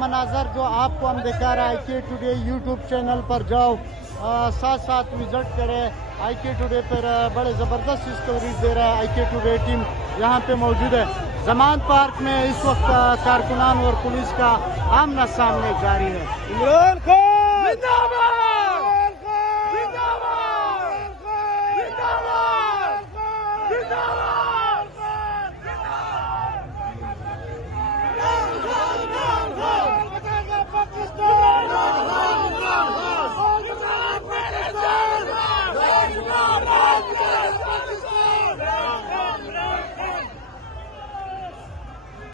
मनाजर जो आपको हम दिखा रहे हैं IK टुडे यूट्यूब चैनल पर जाओ, साथ साथ विजिट करें। IK टुडे पर बड़े ज़बरदस्त कवरेज दे रहा है IK टुडे टीम यहाँ पे मौजूद है। जमान पार्क में इस वक्त कारकुनान और पुलिस का आमना सामने जारी है।